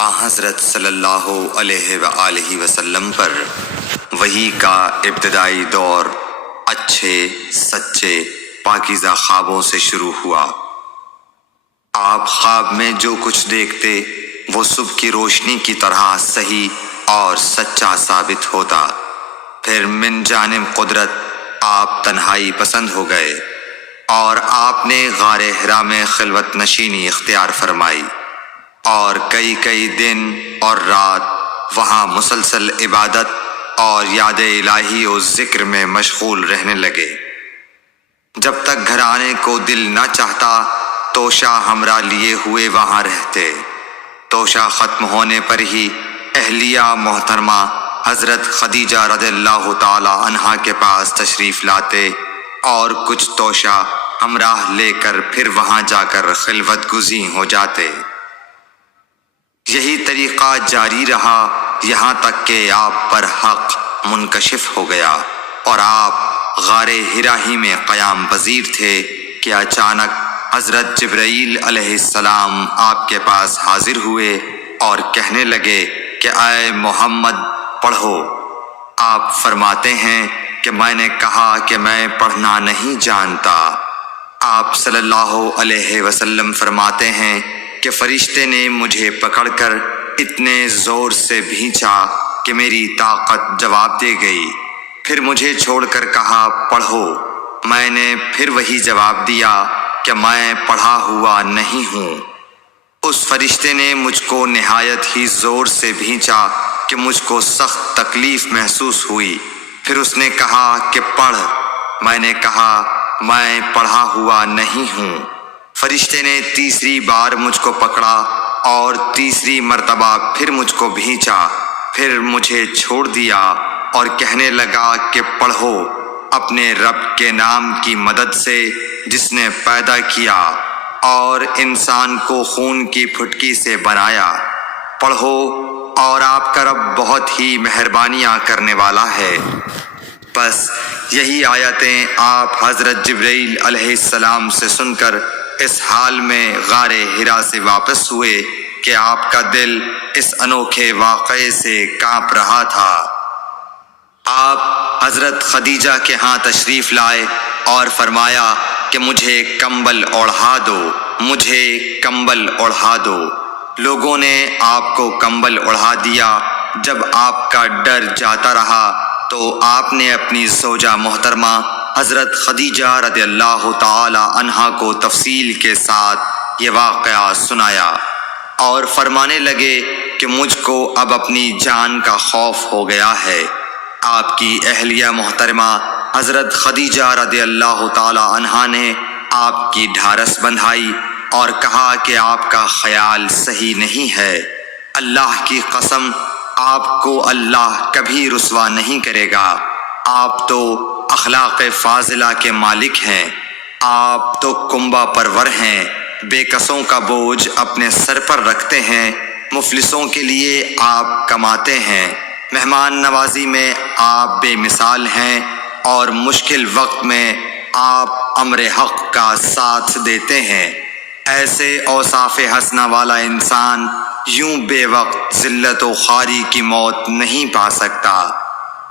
حضرت صلی اللہ علیہ وآلہ وسلم پر وحی کا ابتدائی دور اچھے سچے پاکیزہ خوابوں سے شروع ہوا۔ آپ خواب میں جو کچھ دیکھتے وہ صبح کی روشنی کی طرح صحیح اور سچا ثابت ہوتا۔ پھر من جانب قدرت آپ تنہائی پسند ہو گئے اور آپ نے غار حرا میں خلوت نشینی اختیار فرمائی اور کئی دن اور رات وہاں مسلسل عبادت اور یاد الہی و ذکر میں مشغول رہنے لگے۔ جب تک گھر آنے کو دل نہ چاہتا توشہ ہمراہ لیے ہوئے وہاں رہتے۔ توشہ ختم ہونے پر ہی اہلیہ محترمہ حضرت خدیجہ رضی اللہ تعالی عنہا کے پاس تشریف لاتے اور کچھ توشہ ہمراہ لے کر پھر وہاں جا کر خلوت گزین ہو جاتے۔ یہی طریقہ جاری رہا یہاں تک کہ آپ پر حق منکشف ہو گیا اور آپ غار حرا ہی میں قیام پذیر تھے کہ اچانک حضرت جبرائیل علیہ السلام آپ کے پاس حاضر ہوئے اور کہنے لگے کہ اے محمد پڑھو۔ آپ فرماتے ہیں کہ میں نے کہا کہ میں پڑھنا نہیں جانتا۔ آپ صلی اللہ علیہ وسلم فرماتے ہیں کہ فرشتے نے مجھے پکڑ کر اتنے زور سے بھینچا کہ میری طاقت جواب دے گئی۔ پھر مجھے چھوڑ کر کہا پڑھو۔ میں نے پھر وہی جواب دیا کہ میں پڑھا ہوا نہیں ہوں۔ اس فرشتے نے مجھ کو نہایت ہی زور سے بھینچا کہ مجھ کو سخت تکلیف محسوس ہوئی۔ پھر اس نے کہا کہ پڑھ۔ میں نے کہا میں پڑھا ہوا نہیں ہوں۔ فرشتے نے تیسری بار مجھ کو پکڑا اور تیسری مرتبہ پھر مجھ کو بھینچا۔ پھر مجھے چھوڑ دیا اور کہنے لگا کہ پڑھو اپنے رب کے نام کی مدد سے جس نے پیدا کیا اور انسان کو خون کی پھٹکی سے بنایا۔ پڑھو اور آپ کا رب بہت ہی مہربانیاں کرنے والا ہے۔ بس یہی آیتیں آپ حضرت جبرائیل علیہ السلام سے سن کر اس حال میں غار حرا سے واپس ہوئے کہ آپ کا دل اس انوکھے واقعے سے کانپ رہا تھا۔ آپ حضرت خدیجہ کے ہاں تشریف لائے اور فرمایا کہ مجھے کمبل اوڑھا دو، مجھے کمبل اوڑھا دو۔ لوگوں نے آپ کو کمبل اوڑھا دیا۔ جب آپ کا ڈر جاتا رہا تو آپ نے اپنی زوجہ محترمہ حضرت خدیجہ رضی اللہ تعالی عنہا کو تفصیل کے ساتھ یہ واقعہ سنایا اور فرمانے لگے کہ مجھ کو اب اپنی جان کا خوف ہو گیا ہے۔ آپ کی اہلیہ محترمہ حضرت خدیجہ رضی اللہ تعالی عنہا نے آپ کی ڈھارس بندھائی اور کہا کہ آپ کا خیال صحیح نہیں ہے۔ اللہ کی قسم آپ کو اللہ کبھی رسوا نہیں کرے گا۔ آپ تو اخلاق فاضلہ کے مالک ہیں۔ آپ تو کنبہ پرور ہیں، بے کسوں کا بوجھ اپنے سر پر رکھتے ہیں، مفلسوں کے لیے آپ کماتے ہیں، مہمان نوازی میں آپ بے مثال ہیں اور مشکل وقت میں آپ امر حق کا ساتھ دیتے ہیں۔ ایسے اوصاف حسنہ والا انسان یوں بے وقت ذلت و خواری کی موت نہیں پا سکتا۔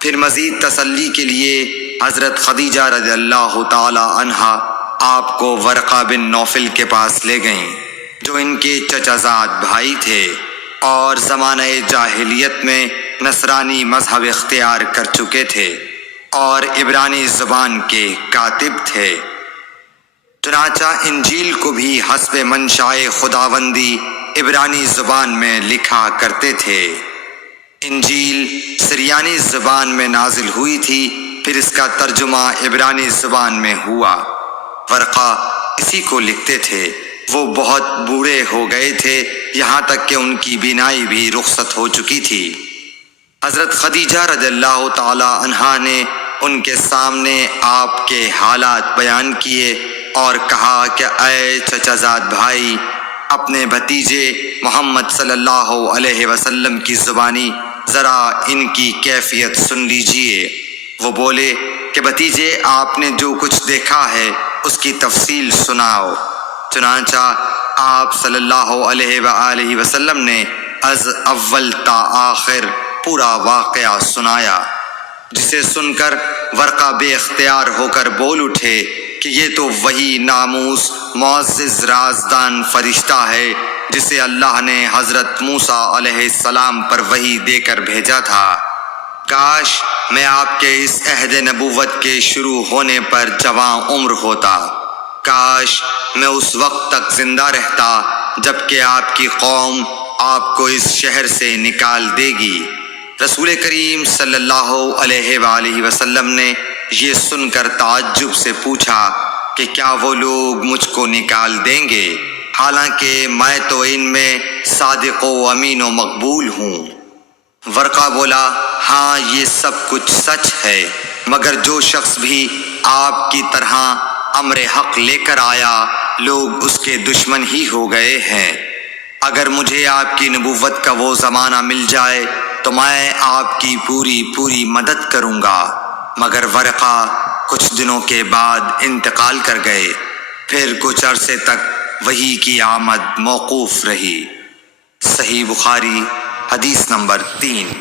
پھر مزید تسلی کے لیے حضرت خدیجہ رضی اللہ تعالی عنہا آپ کو ورقہ بن نوفل کے پاس لے گئیں جو ان کے چچا زاد بھائی تھے اور زمانہ جاہلیت میں نصرانی مذہب اختیار کر چکے تھے اور عبرانی زبان کے کاتب تھے۔ چنانچہ انجیل کو بھی حسب منشائے خداوندی عبرانی زبان میں لکھا کرتے تھے۔ انجیل سریانی زبان میں نازل ہوئی تھی، پھر اس کا ترجمہ عبرانی زبان میں ہوا۔ ورقہ اسی کو لکھتے تھے۔ وہ بہت بوڑھے ہو گئے تھے، یہاں تک کہ ان کی بینائی بھی رخصت ہو چکی تھی۔ حضرت خدیجہ رضی اللہ تعالی عنہا نے ان کے سامنے آپ کے حالات بیان کیے اور کہا کہ اے چچا زاد بھائی، اپنے بھتیجے محمد صلی اللہ علیہ وسلم کی زبانی ذرا ان کی کیفیت سن لیجئے۔ وہ بولے کہ بھتیجے آپ نے جو کچھ دیکھا ہے اس کی تفصیل سناؤ۔ چنانچہ آپ صلی اللہ علیہ وآلہ وسلم نے از اول تا آخر پورا واقعہ سنایا، جسے سن کر ورقہ بے اختیار ہو کر بول اٹھے کہ یہ تو وہی ناموس معزز رازدان فرشتہ ہے جسے اللہ نے حضرت موسیٰ علیہ السلام پر وحی دے کر بھیجا تھا۔ کاش میں آپ کے اس عہد نبوت کے شروع ہونے پر جوان عمر ہوتا، کاش میں اس وقت تک زندہ رہتا جب کہ آپ کی قوم آپ کو اس شہر سے نکال دے گی۔ رسول کریم صلی اللہ علیہ وآلہ وسلم نے یہ سن کر تعجب سے پوچھا کہ کیا وہ لوگ مجھ کو نکال دیں گے، حالانکہ میں تو ان میں صادق و امین و مقبول ہوں۔ ورقہ بولا، ہاں یہ سب کچھ سچ ہے، مگر جو شخص بھی آپ کی طرح امر حق لے کر آیا لوگ اس کے دشمن ہی ہو گئے ہیں۔ اگر مجھے آپ کی نبوت کا وہ زمانہ مل جائے تو میں آپ کی پوری مدد کروں گا، مگر ورقہ کچھ دنوں کے بعد انتقال کر گئے، پھر کچھ عرصے تک وحی کی آمد موقوف رہی۔ صحیح بخاری حدیث نمبر 3۔